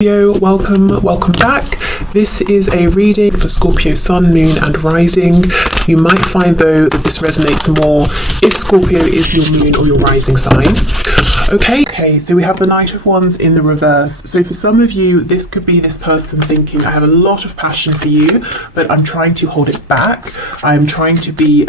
Welcome back. This is a reading for Scorpio Sun, Moon and Rising. You might find though that this resonates more if Scorpio is your moon or your rising sign. Okay, so we have the Knight of Wands in the reverse. So for some of you, this could be this person thinking, I have a lot of passion for you, but I'm trying to hold it back. I'm trying to be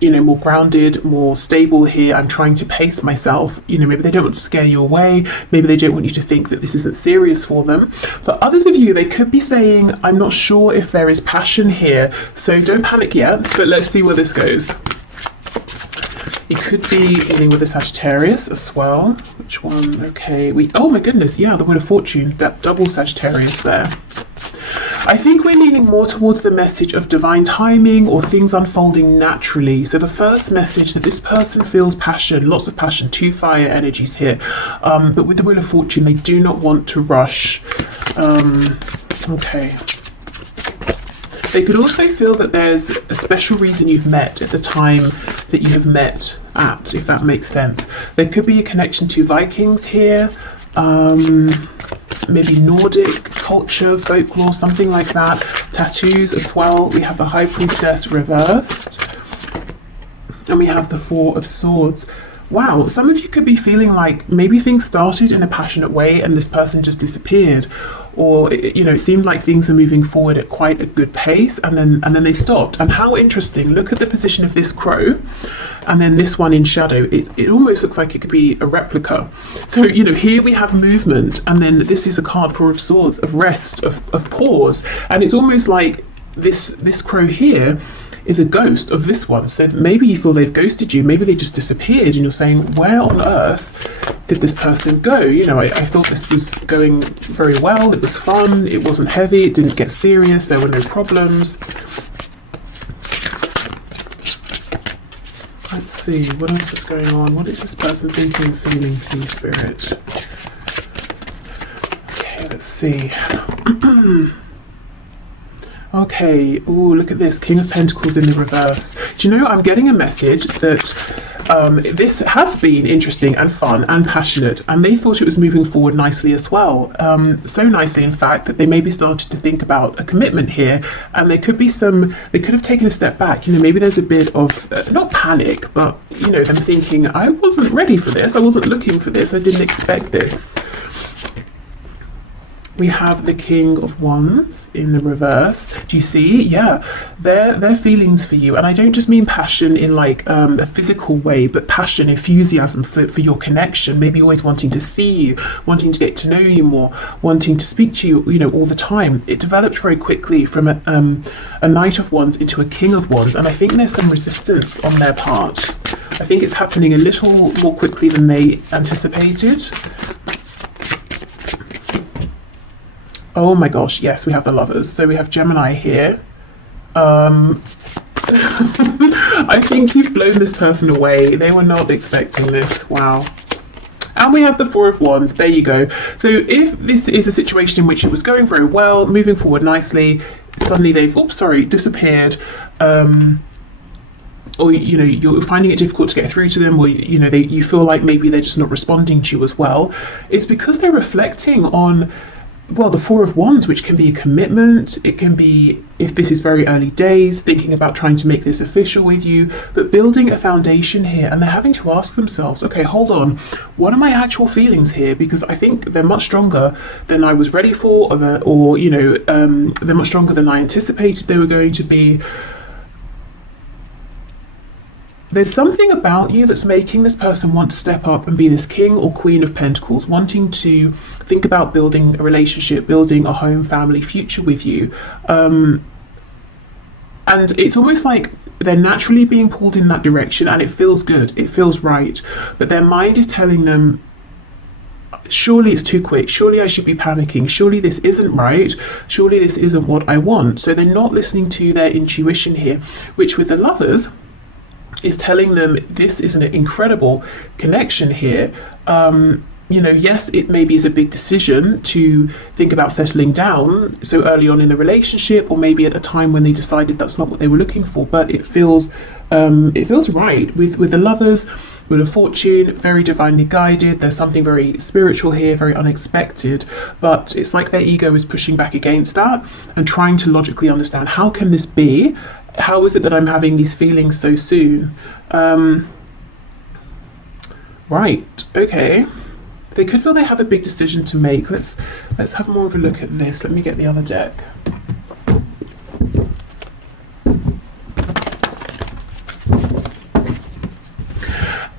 more grounded, more stable here. I'm trying to pace myself. Maybe they don't want to scare you away. Maybe they don't want you to think that this isn't serious for them. For others of you, they could be saying, I'm not sure if there is passion here. So don't panic yet, but let's see where this goes. You could be dealing with a Sagittarius as well. Which one? Okay, oh my goodness, yeah, the Wheel of Fortune, that double Sagittarius there. I think we're leaning more towards the message of divine timing or things unfolding naturally. So the first message that this person feels passion, lots of passion, two fire energies here. But with the Wheel of Fortune, they do not want to rush. Okay. They could also feel that there's a special reason you've met at the time that you have met at, if that makes sense. There could be a connection to Vikings here. Maybe Nordic culture, folklore, something like that. Tattoos as well. We have the High Priestess reversed. And we have the Four of Swords. Wow, some of you could be feeling like maybe things started in a passionate way and this person just disappeared. Or, it seemed like things are moving forward at quite a good pace and then they stopped. And how interesting, look at the position of this crow and then this one in shadow. It almost looks like it could be a replica. So, here we have movement and then this is a card, Four of Swords, of rest, of pause. And it's almost like this crow here is a ghost of this one. So maybe you feel they've ghosted you, maybe they just disappeared and you're saying, where on earth did this person go? I thought this was going very well, it was fun, it wasn't heavy, it didn't get serious, there were no problems. Let's see, what else is going on? What is this person thinking and feeling, please, Spirit? Okay, let's see. Okay, oh, look at this, King of Pentacles in the reverse. Do you know, I'm getting a message that this has been interesting and fun and passionate, and they thought it was moving forward nicely as well. So nicely, in fact, that they maybe started to think about a commitment here, and they could have taken a step back. Maybe there's a bit of, not panic, but, them thinking, I wasn't ready for this, I wasn't looking for this, I didn't expect this. We have the King of Wands in the reverse. Do you see? Yeah, their feelings for you. And I don't just mean passion in like a physical way, but passion, enthusiasm for your connection. Maybe always wanting to see you, wanting to get to know you more, wanting to speak to you, all the time. It developed very quickly from a Knight of Wands into a King of Wands. And I think there's some resistance on their part. I think it's happening a little more quickly than they anticipated. Oh my gosh, yes, we have the Lovers. So we have Gemini here. I think you've blown this person away. They were not expecting this. Wow. And we have the Four of Wands. There you go. So if this is a situation in which it was going very well, moving forward nicely, suddenly they've, disappeared. Or you're finding it difficult to get through to them, or you feel like maybe they're just not responding to you as well. It's because they're reflecting on, well, the Four of Wands, which can be a commitment. It can be, if this is very early days, thinking about trying to make this official with you, but building a foundation here. And they're having to ask themselves, okay, hold on, what are my actual feelings here? Because I think they're much stronger than I was ready for, they're much stronger than I anticipated they were going to be. There's something about you that's making this person want to step up and be this King or Queen of Pentacles, wanting to think about building a relationship, building a home, family, future with you. And it's almost like they're naturally being pulled in that direction, and it feels good, it feels right. But their mind is telling them, surely it's too quick, surely I should be panicking, surely this isn't right, surely this isn't what I want. So they're not listening to their intuition here, which with the Lovers is telling them this is an incredible connection here. Yes, it maybe is a big decision to think about settling down so early on in the relationship, or maybe at a time when they decided that's not what they were looking for, but it feels right with the Lovers. Wheel of Fortune, very divinely guided. There's something very spiritual here, very unexpected, but it's like their ego is pushing back against that and trying to logically understand, how can this be? How is it that I'm having these feelings so soon? Right, okay. They could feel they have a big decision to make. Let's have more of a look at this. Let me get the other deck.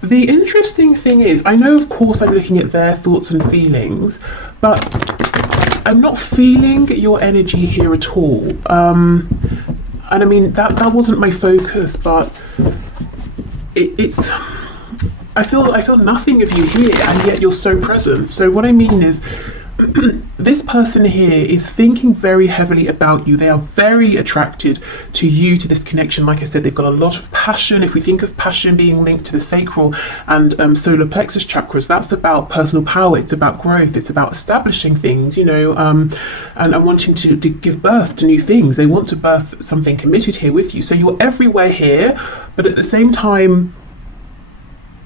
The interesting thing is, I know of course I'm looking at their thoughts and feelings, but I'm not feeling your energy here at all. And I mean, that wasn't my focus, but it's I feel nothing of you here, and yet you're so present. So what I mean is, this person here is thinking very heavily about you. They are very attracted to you, to this connection. Like I said, they've got a lot of passion. If we think of passion being linked to the sacral and solar plexus chakras, that's about personal power. It's about growth. It's about establishing things, you know, and wanting to give birth to new things. They want to birth something committed here with you. So you're everywhere here, but at the same time,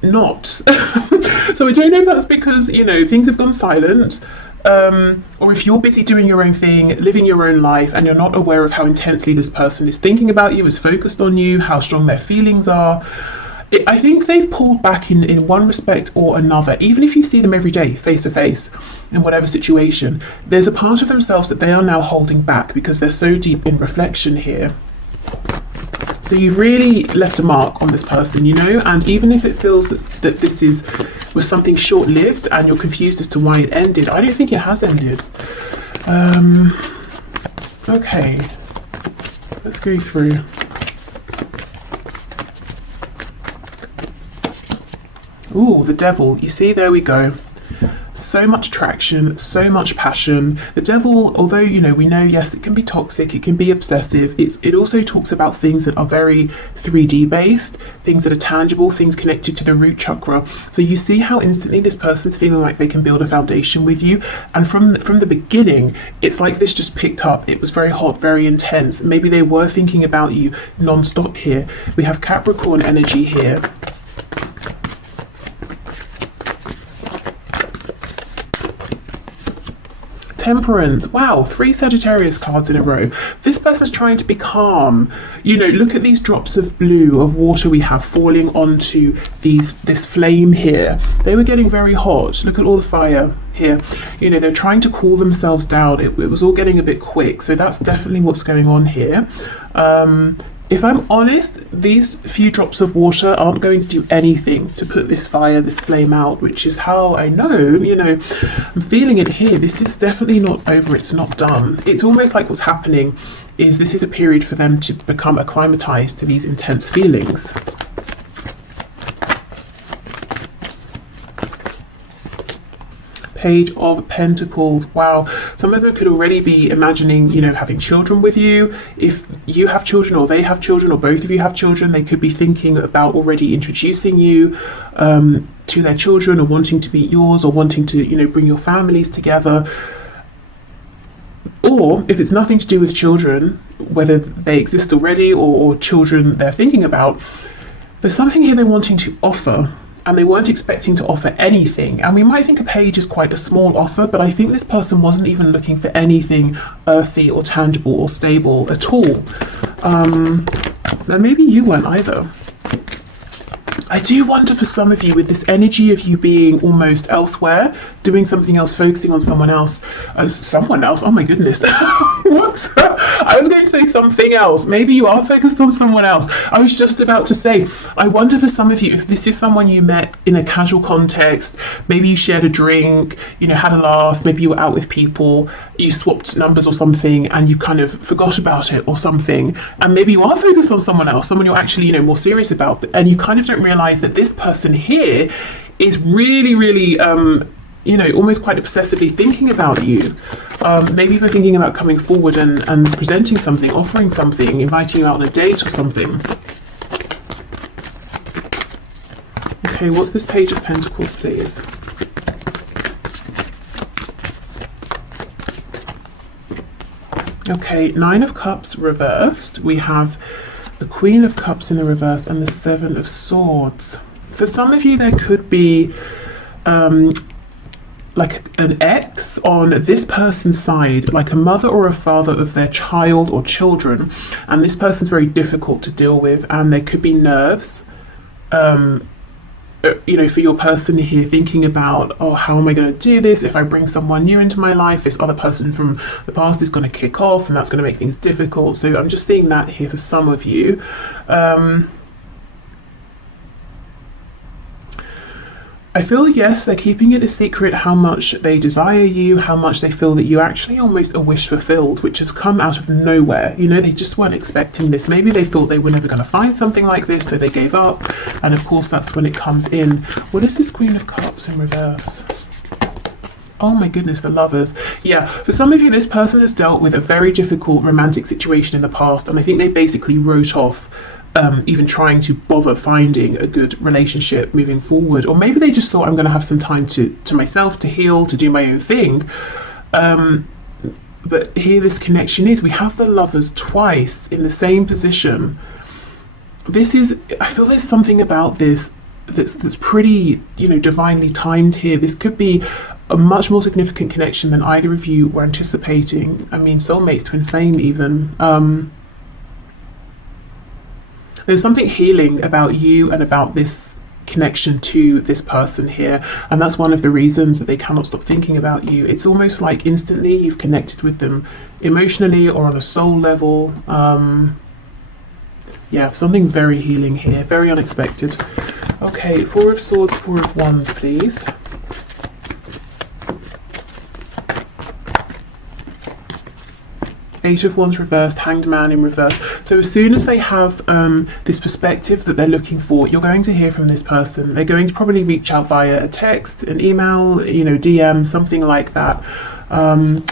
not. So I don't know if that's because, you know, things have gone silent, or if you're busy doing your own thing, living your own life, and you're not aware of how intensely this person is thinking about you, is focused on you, how strong their feelings are. I think they've pulled back in one respect or another. Even if you see them every day, face to face, in whatever situation, there's a part of themselves that they are now holding back because they're so deep in reflection here. So you've really left a mark on this person, you know, and even if it feels that this was something short-lived and you're confused as to why it ended, I don't think it has ended. Okay, let's go through. Ooh, the Devil. You see, there we go. So much traction, so much passion. The Devil, although, you know, we know, yes, it can be toxic, it can be obsessive, it also talks about things that are very 3D based, things that are tangible, things connected to the root chakra. So you see how instantly this person's feeling like they can build a foundation with you, and from the beginning, it's like this just picked up. It was very hot, very intense. Maybe they were thinking about you non-stop here. We have Capricorn energy here. Temperance. Wow, 3 Sagittarius cards in a row. This person's trying to be calm. You know, look at these drops of blue, of water we have falling onto this flame here. They were getting very hot. Look at all the fire here. You know, they're trying to cool themselves down. It was all getting a bit quick. So that's definitely what's going on here. If I'm honest, these few drops of water aren't going to do anything to put this fire, this flame out, which is how I know, you know, I'm feeling it here. This is definitely not over, it's not done. It's almost like what's happening is this is a period for them to become acclimatized to these intense feelings. Page of Pentacles. Wow, some of them could already be imagining, you know, having children with you. If you have children or they have children or both of you have children, they could be thinking about already introducing you to their children, or wanting to meet yours, or wanting to, you know, bring your families together. Or if it's nothing to do with children, whether they exist already or children they're thinking about, there's something here they're wanting to offer, and they weren't expecting to offer anything. And we might think a page is quite a small offer, but I think this person wasn't even looking for anything earthy or tangible or stable at all. And maybe you weren't either. I do wonder for some of you, with this energy of you being almost elsewhere, doing something else, focusing on someone else. Someone else? Oh my goodness. Whoops. I was going to say something else. Maybe you are focused on someone else. I was just about to say, I wonder for some of you, if this is someone you met in a casual context, maybe you shared a drink, you know, had a laugh, maybe you were out with people, you swapped numbers or something, and you kind of forgot about it or something, and maybe you are focused on someone else, someone you're actually, you know, more serious about, and you kind of don't realize that this person here is really, really, you know, almost quite obsessively thinking about you. Maybe even thinking about coming forward and presenting something, offering something, inviting you out on a date or something. Okay, what's this Page of Pentacles, please? Okay, 9 of Cups reversed. We have the Queen of Cups in the reverse and the 7 of Swords. For some of you, there could be like an ex on this person's side, like a mother or a father of their child or children, and this person's very difficult to deal with, and there could be nerves, you know, for your person here, thinking about, oh, how am I going to do this? If I bring someone new into my life, this other person from the past is going to kick off, and that's going to make things difficult. So I'm just seeing that here for some of you. I feel, yes, they're keeping it a secret how much they desire you, how much they feel that you actually almost a wish fulfilled, which has come out of nowhere. You know, they just weren't expecting this. Maybe they thought they were never going to find something like this, so they gave up. And of course, that's when it comes in. What is this Queen of Cups in reverse? Oh my goodness, the Lovers. Yeah, for some of you, this person has dealt with a very difficult romantic situation in the past, and I think they basically wrote off even trying to bother finding a good relationship moving forward. Or maybe they just thought, I'm going to have some time to myself, to heal, to do my own thing. But here this connection is, we have the Lovers twice in the same position. This is, I feel there's something about this that's pretty, you know, divinely timed here. This could be a much more significant connection than either of you were anticipating. I mean, soulmates, twin flame even. There's something healing about you and about this connection to this person here, and that's one of the reasons that they cannot stop thinking about you. It's almost like instantly you've connected with them emotionally or on a soul level. Yeah, something very healing here, very unexpected. Okay, Four of Swords, Four of Wands, please. Eight of Wands reversed, Hanged Man in reverse. So as soon as they have this perspective that they're looking for, you're going to hear from this person. They're going to probably reach out via a text, an email, you know, DM, something like that.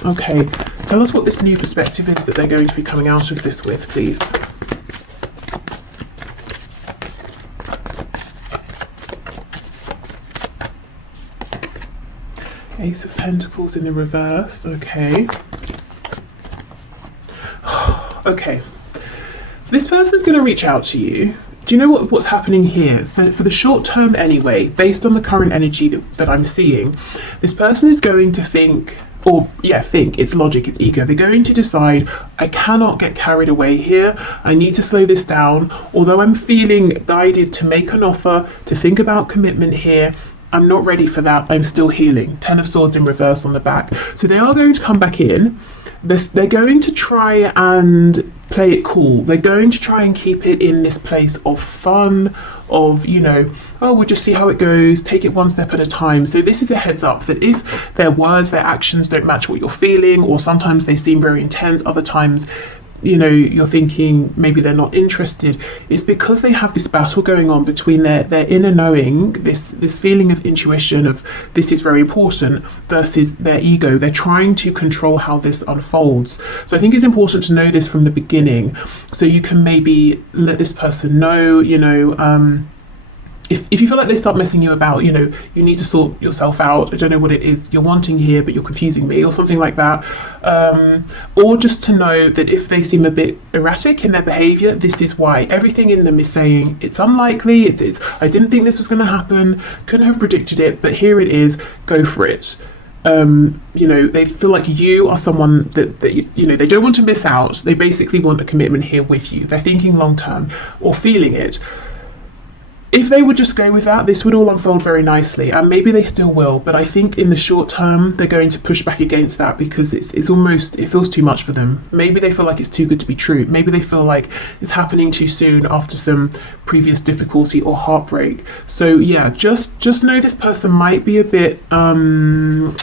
Okay, tell us what this new perspective is that they're going to be coming out of this with, please. Ace of Pentacles in the reverse, okay. Okay, this person's going to reach out to you. Do you know what's happening here? For the short term anyway, based on the current energy that I'm seeing, this person is going to think, it's logic, it's ego. They're going to decide, I cannot get carried away here. I need to slow this down. Although I'm feeling guided to make an offer, to think about commitment here, I'm not ready for that. I'm still healing. 10 of Swords in reverse on the back. So they are going to come back in. They're going to try and play it cool. They're going to try and keep it in this place of fun, of, you know, oh, we'll just see how it goes, take it one step at a time. So this is a heads up that if their words, their actions don't match what you're feeling, or sometimes they seem very intense, other times, you know, you're thinking maybe they're not interested, it's because they have this battle going on between their inner knowing, this feeling of intuition of this is very important, versus their ego. They're trying to control how this unfolds. So I think it's important to know this from the beginning, so you can maybe let this person know, you know, if you feel like they start messing you about, you know, you need to sort yourself out. I don't know what it is you're wanting here, but you're confusing me, or something like that. Or just to know that if they seem a bit erratic in their behavior, this is why. Everything in them is saying it's unlikely, I didn't think this was going to happen, couldn't have predicted it, but here it is, go for it. You know, they feel like you are someone that you know, they don't want to miss out. They basically want a commitment here with you. They're thinking long term, or feeling it. If they would just go with that, this would all unfold very nicely, and maybe they still will, but I think in the short term they're going to push back against that, because it's almost, it feels too much for them. Maybe they feel like it's too good to be true. Maybe they feel like it's happening too soon after some previous difficulty or heartbreak. So yeah, just know this person might be a bit they're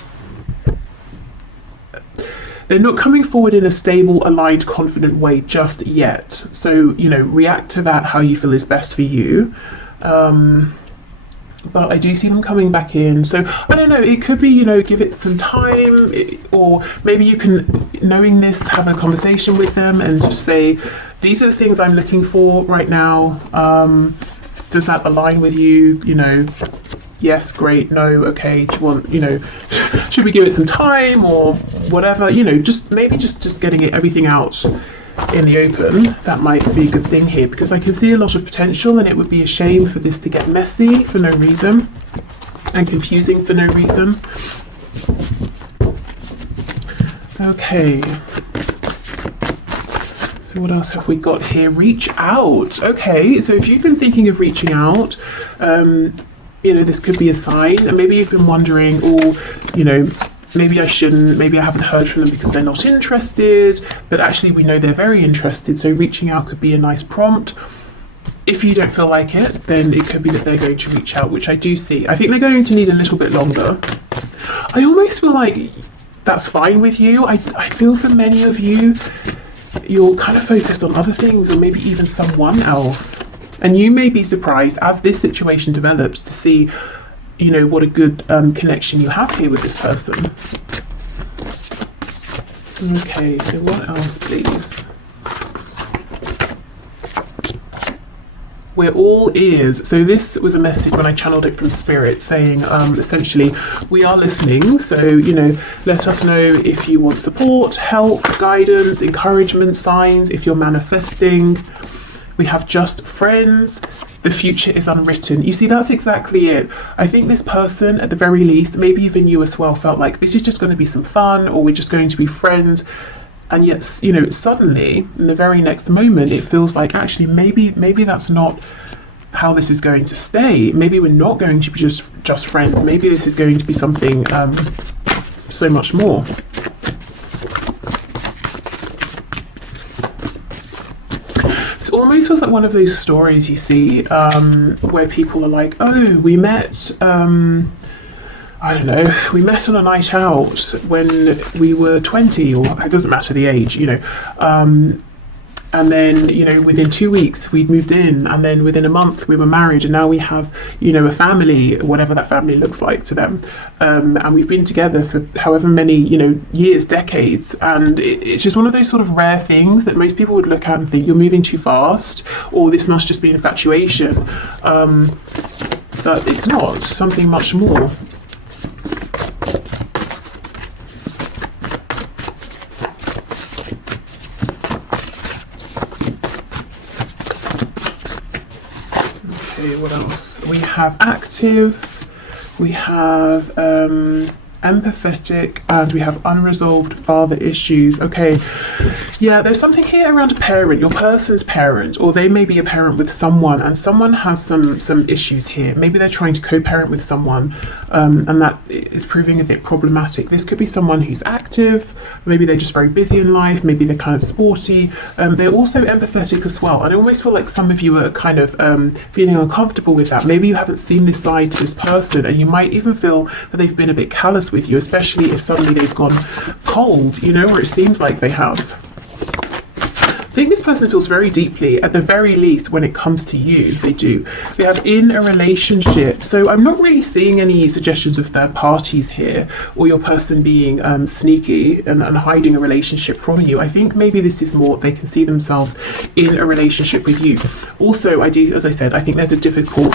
not coming forward in a stable, aligned, confident way just yet. So, you know, react to that how you feel is best for you. But I do see them coming back in. So I don't know, it could be, you know, give it some time, or maybe you can, knowing this, have a conversation with them and just say, these are the things I'm looking for right now. Does that align with you? You know, yes, great, no, okay, do you want, you know, should we give it some time or whatever, you know, just maybe just getting everything out in the open, that might be a good thing here, because I can see a lot of potential, and it would be a shame for this to get messy for no reason and confusing for no reason. Okay, so what else have we got here? Reach out. Okay, so if you've been thinking of reaching out, you know, this could be a sign, and maybe you've been wondering, oh, you know, maybe I shouldn't, maybe I haven't heard from them because they're not interested, but actually we know they're very interested, so reaching out could be a nice prompt. If you don't feel like it, then it could be that they're going to reach out, which I do see. I think they're going to need a little bit longer. I almost feel like that's fine with you. I feel for many of you, you're kind of focused on other things, or maybe even someone else. And you may be surprised as this situation develops to see, you know, what a good connection you have here with this person. Okay, so what else, please? We're all ears. So this was a message when I channeled it from Spirit, saying essentially, we are listening. So, you know, let us know if you want support, help, guidance, encouragement, signs, if you're manifesting. We have just friends. The future is unwritten. You see, that's exactly it. I think this person, at the very least, maybe even you as well, felt like this is just going to be some fun, or we're just going to be friends. And yet, you know, suddenly, in the very next moment, it feels like actually maybe that's not how this is going to stay. Maybe we're not going to be just friends. Maybe this is going to be something so much more. It almost feels like one of those stories you see where people are like, oh, we met, I don't know, we met on a night out when we were 20, or it doesn't matter the age, you know, and then, you know, within 2 weeks we'd moved in, and then within a month we were married, and now we have, you know, a family, whatever that family looks like to them, and we've been together for however many, you know, years, decades, and it's just one of those sort of rare things that most people would look at and think you're moving too fast, or this must just be infatuation, but it's not. Something much more. What else? We have active, we have empathetic, and we have unresolved father issues. Okay, yeah, there's something here around a parent, your person's parent, or they may be a parent with someone, and someone has some issues here. Maybe they're trying to co-parent with someone, and that is proving a bit problematic. This could be someone who's active, maybe they're just very busy in life, maybe they're kind of sporty, they're also empathetic as well, and I almost feel like some of you are kind of feeling uncomfortable with that. Maybe you haven't seen this side to this person, and you might even feel that they've been a bit callous with you, especially if suddenly they've gone cold, you know, or it seems like they have. I think this person feels very deeply, at the very least, when it comes to you, they do. They have in a relationship, so I'm not really seeing any suggestions of third parties here, or your person being sneaky and hiding a relationship from you. I think maybe this is more they can see themselves in a relationship with you. Also, I do, as I said, I think there's a difficult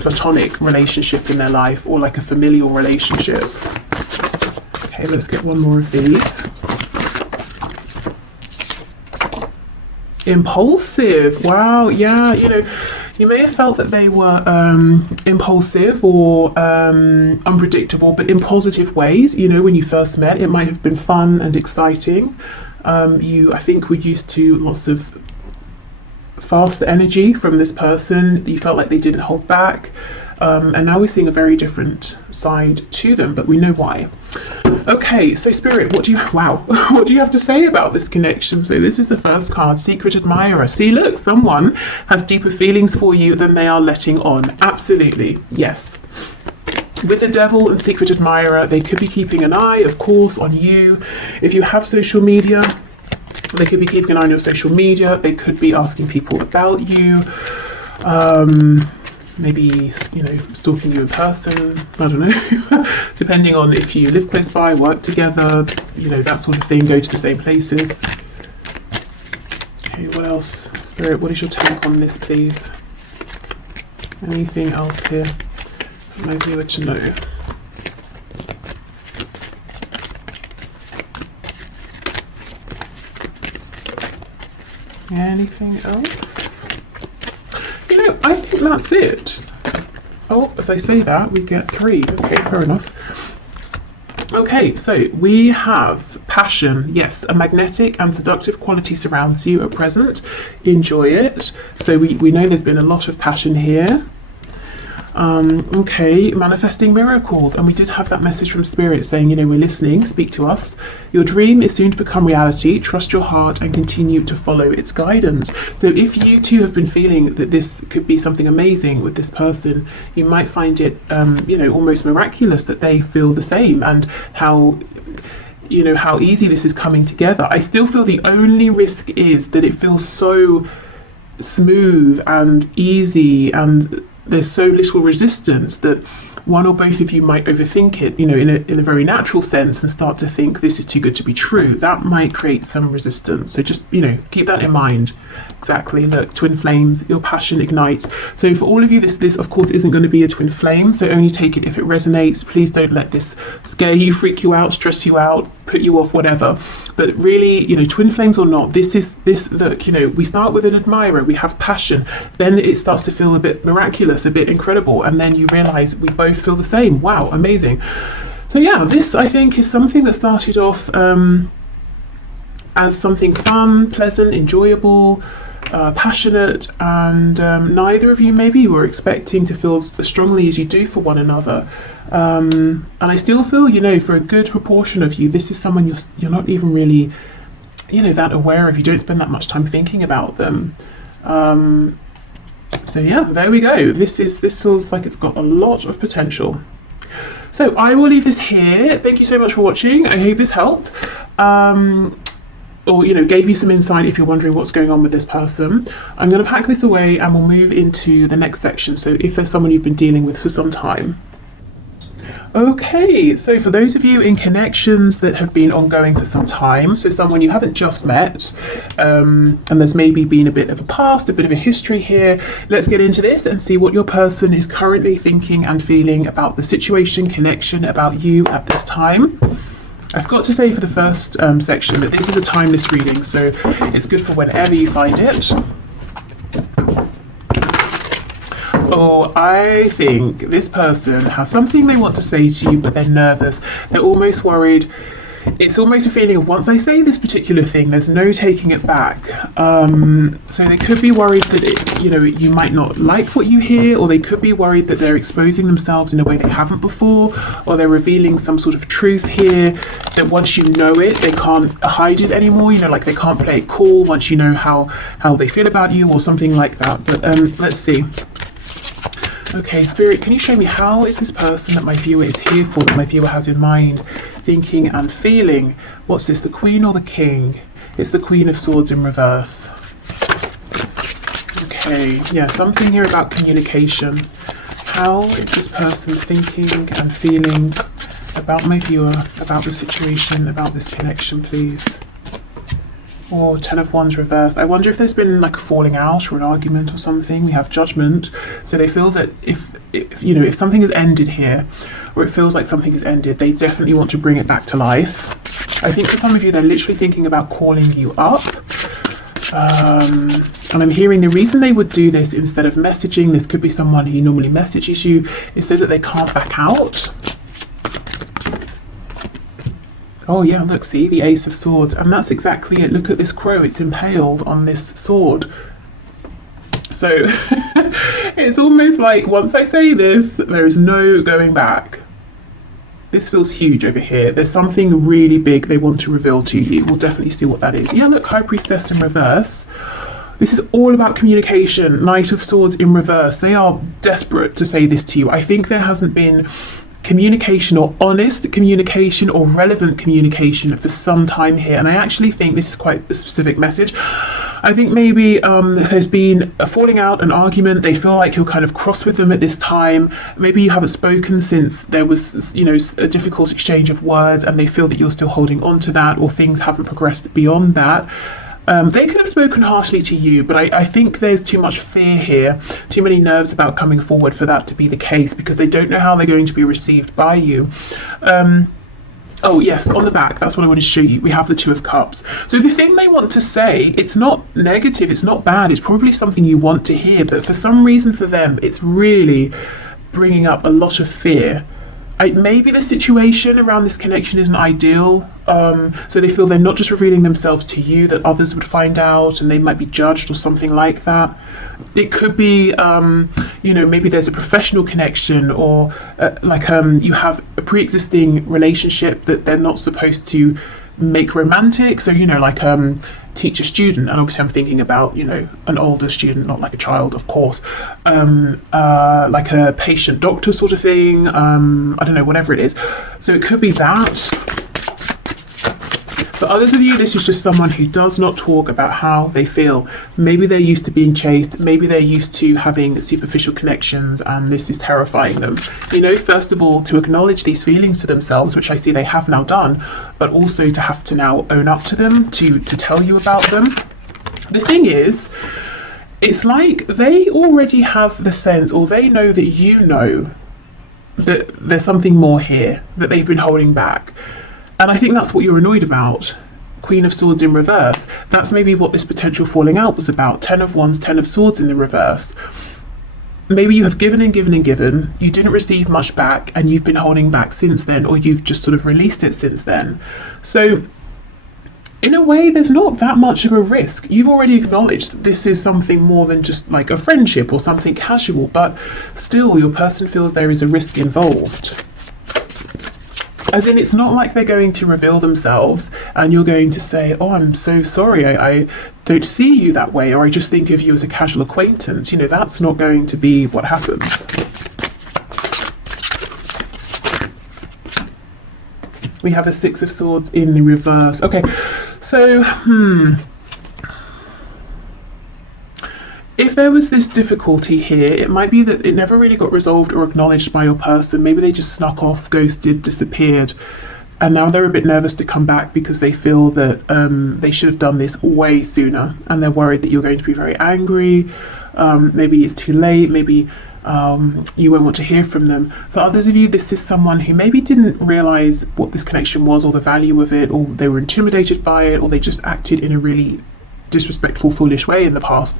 platonic relationship in their life, or like a familial relationship. Okay, let's get one more of these. Impulsive. Wow, yeah, you know, you may have felt that they were impulsive or unpredictable, but in positive ways. You know, when you first met, it might have been fun and exciting. You, I think, were used to lots of fast energy from this person. You felt like they didn't hold back. And now we're seeing a very different side to them, but we know why. Okay, so Spirit, what do you have to say about this connection? So this is the first card, Secret Admirer. See, look, someone has deeper feelings for you than they are letting on. Absolutely, yes. With the Devil and Secret Admirer, they could be keeping an eye, of course, on you. If you have social media, they could be keeping an eye on your social media. They could be asking people about you. Maybe, you know, stalking you in person, I don't know, depending on if you live close by, work together, you know, that sort of thing, go to the same places. Okay, what else? Spirit, what is your take on this, please? Anything else here that my viewer to know? Anything else? You know, I think that's it. Oh, as I say that, we get 3. Okay, fair enough. Okay, so we have passion. Yes, a magnetic and seductive quality surrounds you at present. Enjoy it. So we know there's been a lot of passion here. Okay, manifesting miracles, and we did have that message from Spirit saying, you know, we're listening, speak to us. Your dream is soon to become reality. Trust your heart and continue to follow its guidance. So if you too have been feeling that this could be something amazing with this person, you might find it, you know, almost miraculous that they feel the same, and how, you know, how easy this is coming together. I still feel the only risk is that it feels so smooth and easy, and there's so little resistance that one or both of you might overthink it, you know, in a very natural sense, and start to think this is too good to be true. That might create some resistance. So just, you know, keep that in mind. Exactly. Look, twin flames, your passion ignites. So for all of you, this of course isn't going to be a twin flame, so only take it if it resonates. Please don't let this scare you, freak you out, stress you out, put you off, whatever. But really, you know, twin flames or not, this look, you know, we start with an admirer, we have passion, then it starts to feel a bit miraculous, a bit incredible, and then you realize we both feel the same. Wow, amazing. So yeah, this I think is something that started off as something fun, pleasant, enjoyable, passionate, and neither of you maybe were expecting to feel as strongly as you do for one another. And I still feel, you know, for a good proportion of you, this is someone you're not even really, you know, that aware of. You don't spend that much time thinking about them. So yeah, there we go. This feels like it's got a lot of potential. So I will leave this here. Thank you so much for watching. I hope this helped. Or, you know, gave you some insight if you're wondering what's going on with this person. I'm going to pack this away and we'll move into the next section. So if there's someone you've been dealing with for some time. Okay, so for those of you in connections that have been ongoing for some time, so someone you haven't just met, and there's maybe been a bit of a past, a bit of a history here, let's get into this and see what your person is currently thinking and feeling about the situation, connection, about you at this time. I've got to say for the first section that this is a timeless reading, so it's good for whenever you find it. Oh, I think this person has something they want to say to you, but they're nervous. They're almost worried. It's almost a feeling of, once I say this particular thing, there's no taking it back. So they could be worried that you know, you might not like what you hear, or they could be worried that they're exposing themselves in a way they haven't before, or they're revealing some sort of truth here that once you know it, they can't hide it anymore. You know, like they can't play it cool once you know how they feel about you, or something like that. But let's see. Okay, Spirit, can you show me how is this person that my viewer is here for, that my viewer has in mind, thinking and feeling? What's this, the Queen or the King? It's the Queen of Swords in reverse. Okay, yeah, something here about communication. How is this person thinking and feeling about my viewer, about the situation, about this connection, please? Or 10 of Wands reversed. I wonder if there's been like a falling out or an argument or something. We have Judgment. So they feel that if you know, if something has ended here, or it feels like something has ended, they definitely want to bring it back to life. I think for some of you, they're literally thinking about calling you up. And I'm hearing the reason they would do this instead of messaging, this could be someone who normally messages you, is so that they can't back out. Oh yeah, look, see, the Ace of Swords, and that's exactly it. Look at this crow, it's impaled on this sword. So it's almost like, once I say this, there is no going back. This feels huge over here. There's something really big they want to reveal to you. We'll definitely see what that is. Yeah, look, High Priestess in reverse. This is all about communication. Knight of Swords in reverse. They are desperate to say this to you. I think there hasn't been communication, or honest communication, or relevant communication for some time here, and I actually think this is quite a specific message. I think maybe there's been a falling out, an argument. They feel like you're kind of cross with them at this time. Maybe you haven't spoken since there was, you know, a difficult exchange of words, and they feel that you're still holding on to that, or things haven't progressed beyond that. They could have spoken harshly to you, but I think there's too much fear here, too many nerves about coming forward for that to be the case, because they don't know how they're going to be received by you. Oh yes, on the back, that's what I wanted to show you. We have the Two of Cups. So the thing they want to say, it's not negative, it's not bad, it's probably something you want to hear, but for some reason for them, it's really bringing up a lot of fear. Maybe the situation around this connection isn't ideal, so they feel they're not just revealing themselves to you, that others would find out and they might be judged or something like that. It could be, maybe there's a professional connection, or you have a pre-existing relationship that they're not supposed to make romantic. So, teacher student, and obviously I'm thinking about, an older student, not like a child, of course, like a patient doctor sort of thing, I don't know, whatever it is. So it could be that. For others of you, this is just someone who does not talk about how they feel. Maybe they're used to being chased, maybe they're used to having superficial connections, and this is terrifying them. First of all, to acknowledge these feelings to themselves, which I see they have now done, but also to have to now own up to them, to tell you about them. The thing is, it's like they already have the sense, or they know that you know, that there's something more here, that they've been holding back. And I think that's what you're annoyed about. Queen of Swords in reverse. That's maybe what this potential falling out was about. 10 of Wands, 10 of Swords in the reverse. Maybe you have given and given and given. You didn't receive much back, and you've been holding back since then, or you've just sort of released it since then. So in a way, there's not that much of a risk. You've already acknowledged that this is something more than just like a friendship or something casual, but still your person feels there is a risk involved. As in, it's not like they're going to reveal themselves and you're going to say, oh, I'm so sorry, I don't see you that way, or I just think of you as a casual acquaintance. That's not going to be what happens. We have a Six of Swords in the reverse. Okay, so, if there was this difficulty here, it might be that it never really got resolved or acknowledged by your person. Maybe they just snuck off, ghosted, disappeared, and now they're a bit nervous to come back because they feel that they should have done this way sooner, and they're worried that you're going to be very angry. Maybe it's too late, maybe you won't want to hear from them. For others of you, this is someone who maybe didn't realise what this connection was, or the value of it, or they were intimidated by it, or they just acted in a really disrespectful, foolish way in the past,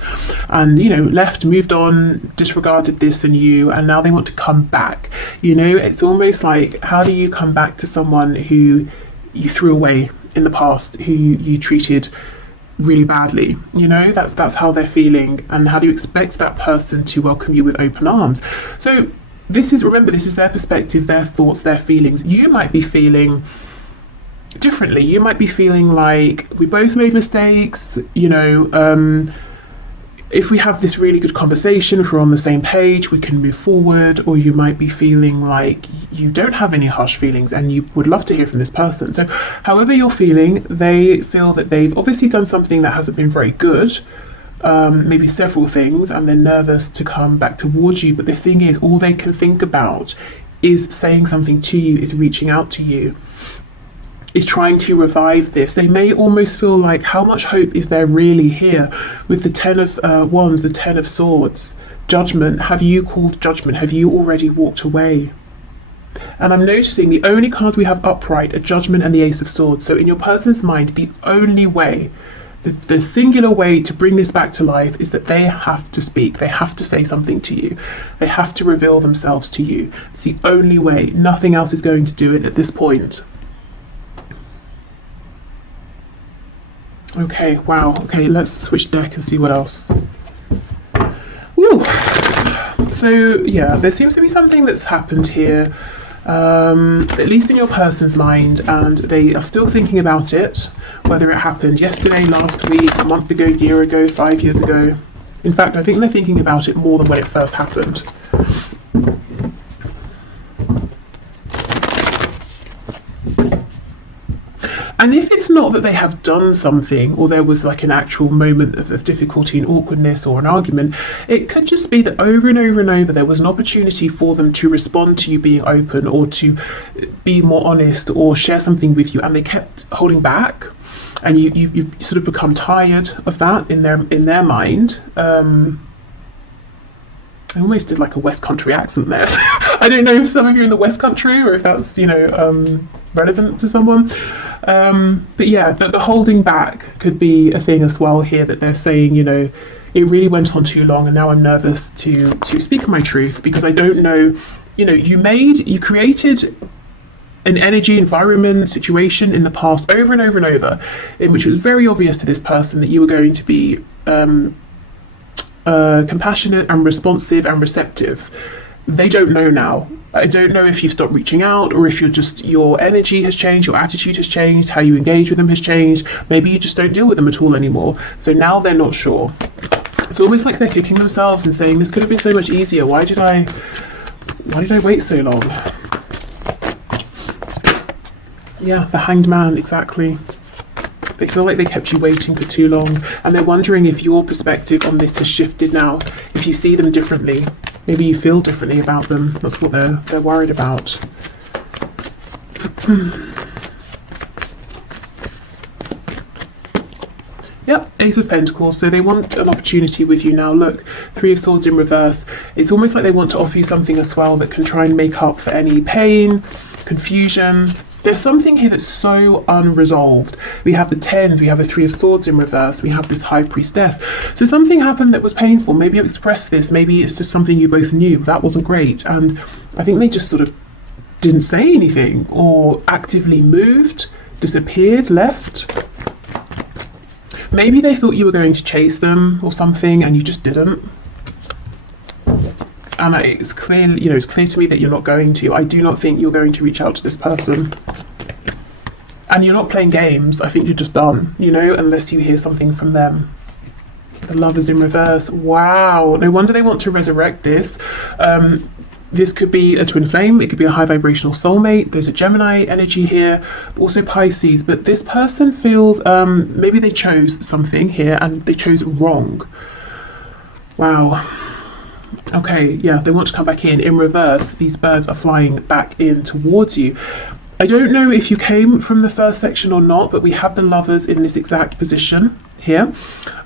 and left, moved on, disregarded this and you, and now they want to come back. It's almost like, how do you come back to someone who you threw away in the past, who you treated really badly? That's how they're feeling, and how do you expect that person to welcome you with open arms? So remember, this is their perspective, their thoughts, their feelings. You might be feeling differently. You might be feeling like, we both made mistakes, if we have this really good conversation, if we're on the same page, we can move forward. Or you might be feeling like you don't have any harsh feelings and you would love to hear from this person. So however you're feeling, they feel that they've obviously done something that hasn't been very good, maybe several things, and they're nervous to come back towards you. But the thing is, all they can think about is saying something to you, is reaching out to you, is trying to revive this. They may almost feel like, how much hope is there really here? With the 10 of Wands, the 10 of Swords, Judgment. Have you called judgment? Have you already walked away? And I'm noticing the only cards we have upright are Judgment and the Ace of Swords. So in your person's mind, the only way, the singular way to bring this back to life is that they have to speak. They have to say something to you. They have to reveal themselves to you. It's the only way. Nothing else is going to do it at this point. Okay, wow. Okay, let's switch deck and see what else. Woo. So yeah, there seems to be something that's happened here, at least in your person's mind, and they are still thinking about it, whether it happened yesterday, last week, a month ago, year ago, 5 years ago. In fact, I think they're thinking about it more than when it first happened. And if it's not that they have done something, or there was like an actual moment of difficulty and awkwardness or an argument, it could just be that over and over and over there was an opportunity for them to respond to you being open, or to be more honest, or share something with you, and they kept holding back, and you've sort of become tired of that in their mind. I almost did like a West Country accent there. I don't know if some of you are in the West Country or if that's, you know, relevant to someone. But yeah, the holding back could be a thing as well here, that they're saying, you know, it really went on too long and now I'm nervous to speak my truth, because I don't know, you know, you created an energy, environment, situation in the past over and over and over, in which it was very obvious to this person that you were going to be compassionate and responsive and receptive. They don't know now. I don't know if you've stopped reaching out, or if your energy has changed, your attitude has changed, how you engage with them has changed. Maybe you just don't deal with them at all anymore. So now they're not sure. It's almost like they're kicking themselves and saying, this could have been so much easier. Why did I wait so long? Yeah, the Hanged Man, exactly. They feel like they kept you waiting for too long, and they're wondering if your perspective on this has shifted now, if you see them differently. Maybe you feel differently about them. That's what they're worried about. Yep, Ace of Pentacles. So they want an opportunity with you now. Look, Three of Swords in reverse. It's almost like they want to offer you something as well that can try and make up for any pain, confusion. There's something here that's so unresolved. We have the Tens, we have the Three of Swords in reverse, we have this High Priestess. So something happened that was painful. Maybe you expressed this, maybe it's just something you both knew. That wasn't great. And I think they just sort of didn't say anything, or actively moved, disappeared, left. Maybe they thought you were going to chase them or something and you just didn't. And it's clear, you know, it's clear to me that you're not going to. I do not think you're going to reach out to this person. And you're not playing games. I think you're just done, you know, unless you hear something from them. The Lovers in reverse. Wow. No wonder they want to resurrect this. This could be a twin flame. It could be a high vibrational soulmate. There's a Gemini energy here, also Pisces. But this person feels maybe they chose something here and they chose wrong. Wow. Okay, yeah, they want to come back in. In reverse, these birds are flying back in towards you. I don't know if you came from the first section or not, but we have the Lovers in this exact position here.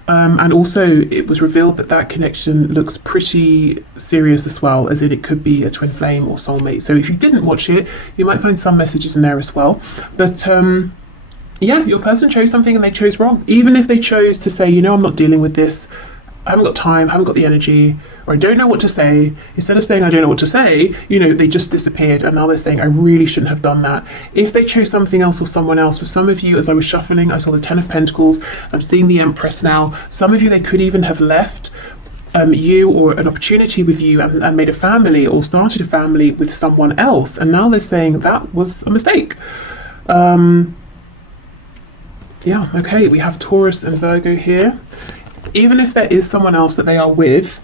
And also it was revealed that that connection looks pretty serious as well, as in it could be a twin flame or soulmate. So if you didn't watch it, you might find some messages in there as well. But yeah, your person chose something and they chose wrong. Even if they chose to say, you know, I'm not dealing with this, I haven't got time, haven't got the energy, or I don't know what to say. Instead of saying I don't know what to say, you know, they just disappeared, and now they're saying I really shouldn't have done that. If they chose something else or someone else, for some of you, as I was shuffling, I saw the Ten of Pentacles, I'm seeing the Empress now. Some of you, they could even have left you or an opportunity with you and made a family or started a family with someone else, and now they're saying that was a mistake. Yeah, okay, we have Taurus and Virgo here. Even if there is someone else that they are with,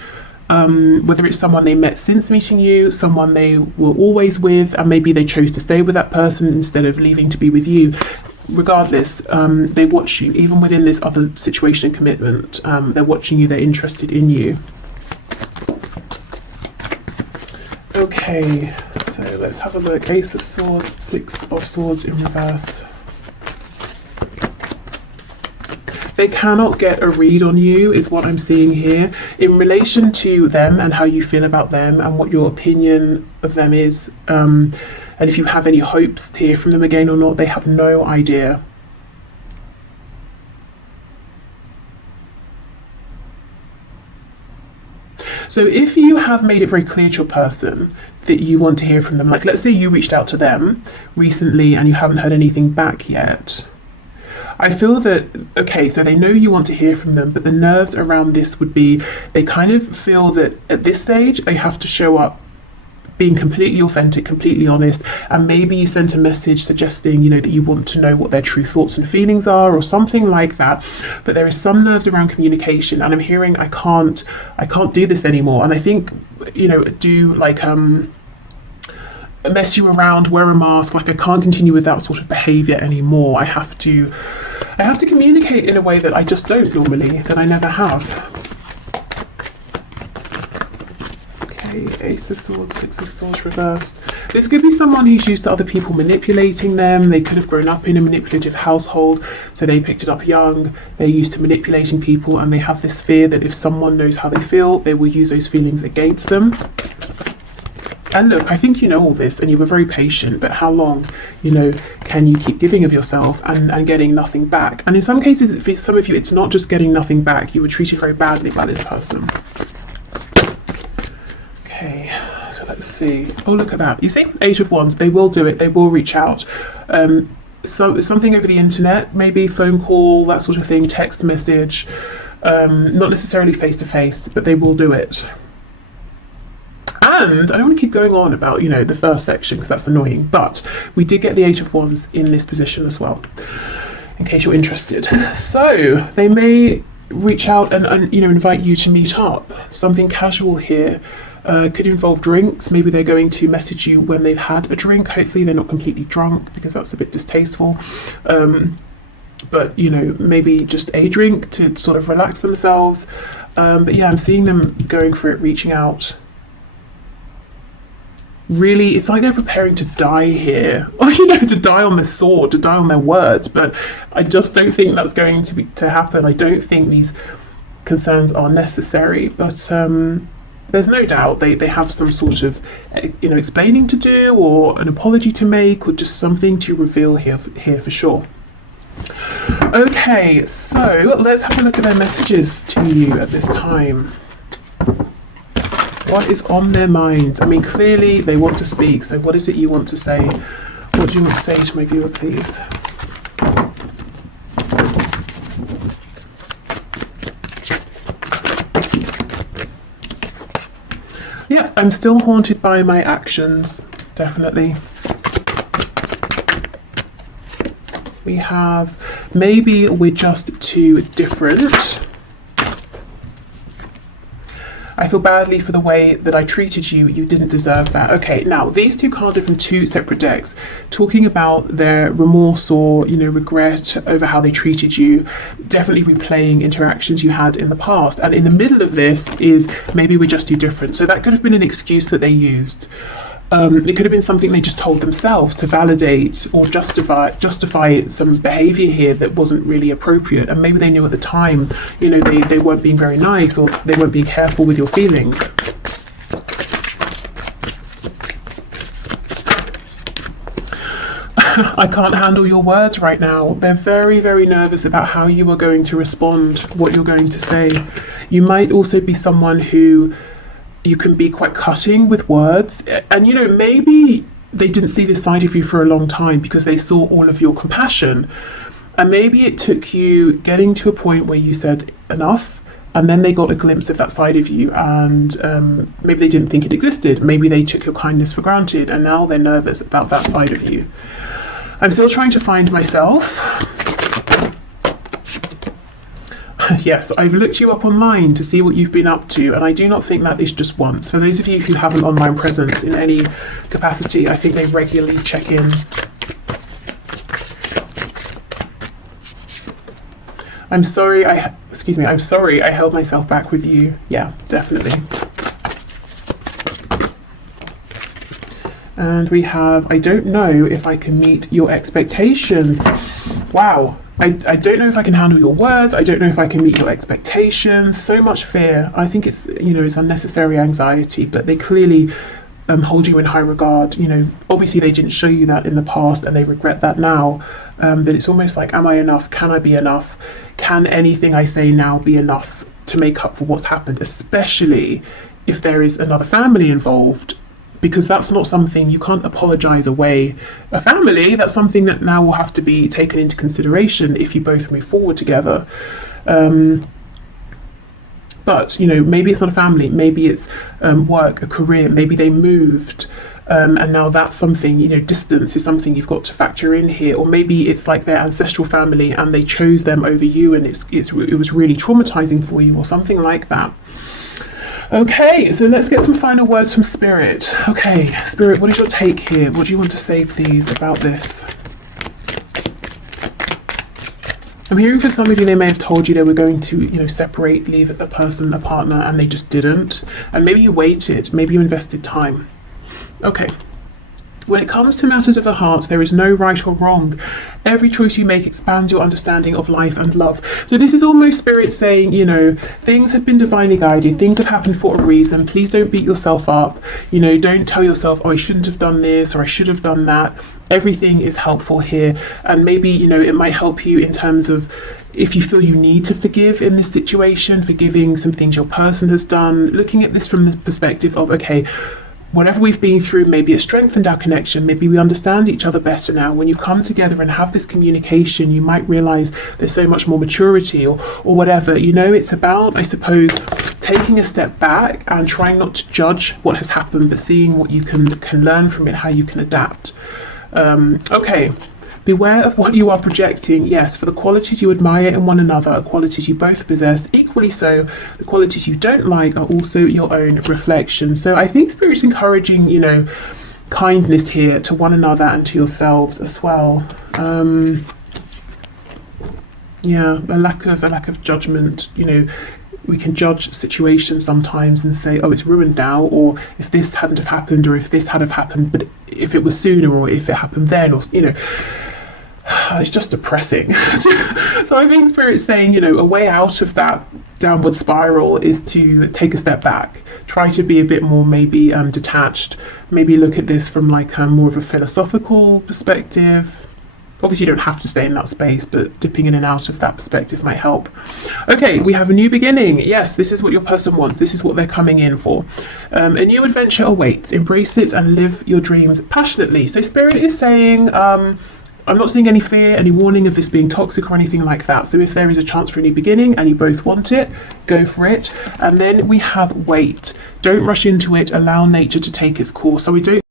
whether it's someone they met since meeting you, someone they were always with, and maybe they chose to stay with that person instead of leaving to be with you, regardless, they watch you. Even within this other situation and commitment, they're watching you, they're interested in you. Okay, so let's have a look. Ace of Swords, Six of Swords in reverse. They cannot get a read on you, is what I'm seeing here, in relation to them and how you feel about them and what your opinion of them is. And if you have any hopes to hear from them again or not, they have no idea. So if you have made it very clear to your person that you want to hear from them, like let's say you reached out to them recently and you haven't heard anything back yet, I feel that, okay, so they know you want to hear from them, but the nerves around this would be, they kind of feel that at this stage they have to show up being completely authentic, completely honest, and maybe you sent a message suggesting, you know, that you want to know what their true thoughts and feelings are or something like that. But there is some nerves around communication, and I'm hearing I can't do this anymore. And I think, you know, do like mess you around, wear a mask, like I can't continue with that sort of behavior anymore. I have to communicate in a way that I just don't normally, that I never have. Okay, Ace of Swords, Six of Swords reversed. This could be someone who's used to other people manipulating them. They could have grown up in a manipulative household, so they picked it up young. They're used to manipulating people, and they have this fear that if someone knows how they feel, they will use those feelings against them. And look, I think you know all this and you were very patient, but how long, can you keep giving of yourself and getting nothing back? And in some cases, for some of you, it's not just getting nothing back. You were treated very badly by this person. Okay, so let's see. Oh, look at that. You see, 8 of Wands. They will do it. They will reach out. So something over the internet, maybe phone call, that sort of thing, text message, not necessarily face to face, but they will do it. And I don't want to keep going on about, the first section because that's annoying, but we did get the 8 of Wands in this position as well, in case you're interested. So they may reach out and invite you to meet up. Something casual here. Could involve drinks. Maybe they're going to message you when they've had a drink. Hopefully they're not completely drunk, because that's a bit distasteful. But maybe just a drink to sort of relax themselves. But yeah, I'm seeing them going for it, reaching out. Really, it's like they're preparing to die here, or to die on their sword, to die on their words. But I just don't think that's going to happen. I don't think these concerns are necessary. But there's no doubt they have some sort of explaining to do, or an apology to make, or just something to reveal here for sure. Okay, so let's have a look at their messages to you at this time. What is on their mind? I mean, clearly they want to speak, so what is it you want to say? What do you want to say to my viewer, please? Yeah, I'm still haunted by my actions, definitely. We have, maybe we're just too different. I feel badly for the way that I treated you. You didn't deserve that. Okay, now these 2 cards are from 2 separate decks, talking about their remorse or regret over how they treated you, definitely replaying interactions you had in the past. And in the middle of this is maybe we're just too different. So that could have been an excuse that they used. It could have been something they just told themselves to validate or justify some behavior here that wasn't really appropriate, and maybe they knew at the time they weren't being very nice, or they weren't being careful with your feelings. I can't handle your words right now. They're very, very nervous about how you are going to respond, what you're going to say. You might also be someone who you can be quite cutting with words, and maybe they didn't see this side of you for a long time because they saw all of your compassion, and maybe it took you getting to a point where you said enough, and then they got a glimpse of that side of you, and maybe they didn't think it existed. Maybe they took your kindness for granted, and now they're nervous about that side of you. I'm still trying to find myself. Yes, I've looked you up online to see what you've been up to, and I do not think that is just once. For those of you who have an online presence in any capacity, I think they regularly check in. I'm sorry I held myself back with you. Yeah, definitely. And we have, I don't know if I can meet your expectations. Wow. I don't know if I can handle your words. I don't know if I can meet your expectations. So much fear. I think it's, it's unnecessary anxiety, but they clearly hold you in high regard. Obviously they didn't show you that in the past, and they regret that now. That it's almost like, am I enough? Can I be enough? Can anything I say now be enough to make up for what's happened? Especially if there is another family involved. Because that's not something, you can't apologize away a family. That's something that now will have to be taken into consideration if you both move forward together. But maybe it's not a family, maybe it's work, a career, maybe they moved, and now that's something, distance is something you've got to factor in here. Or maybe it's like their ancestral family and they chose them over you, and it was really traumatizing for you, or something like that. Okay, so let's get some final words from Spirit. Okay, Spirit, what is your take here? What do you want to say, please, about this? I'm hearing for some of you, they may have told you they were going to, separate, leave a person, a partner, and they just didn't. And maybe you waited, maybe you invested time. Okay. When it comes to matters of the heart, there is no right or wrong. Every choice you make expands your understanding of life and love. So this is almost Spirit saying, you know, things have been divinely guided, things have happened for a reason. Please don't beat yourself up. You know, don't tell yourself, oh, I shouldn't have done this or I should have done that. Everything is helpful here. And maybe, you know, it might help you in terms of if you feel you need to forgive in this situation, forgiving some things your person has done, looking at this from the perspective of, okay, whatever we've been through, maybe it strengthened our connection, maybe we understand each other better now. When you come together and have this communication, you might realize there's so much more maturity or whatever. You know, it's about, I suppose, taking a step back and trying not to judge what has happened, but seeing what you can learn from it, how you can adapt. Okay. Beware of what you are projecting. Yes, for the qualities you admire in one another are qualities you both possess. Equally so, the qualities you don't like are also your own reflection. So I think Spirit's encouraging, you know, kindness here to one another and to yourselves as well. Yeah, a lack of judgment. You know, we can judge situations sometimes and say, oh, it's ruined now, or if this hadn't have happened, or if this had have happened, but if it was sooner, or if it happened then, or, you know, it's just depressing. So I think Spirit's saying, you know, a way out of that downward spiral is to take a step back, try to be a bit more maybe detached, maybe look at this from like more of a philosophical perspective. Obviously you don't have to stay in that space, but dipping in and out of that perspective might help. Okay, we have a new beginning. Yes, this is what your person wants. This is what they're coming in for. A new adventure awaits. Embrace it and live your dreams passionately. So Spirit is saying, I'm not seeing any fear, any warning of this being toxic or anything like that. So if there is a chance for a new beginning and you both want it, go for it. And then we have wait. Don't rush into it. Allow nature to take its course. So we don't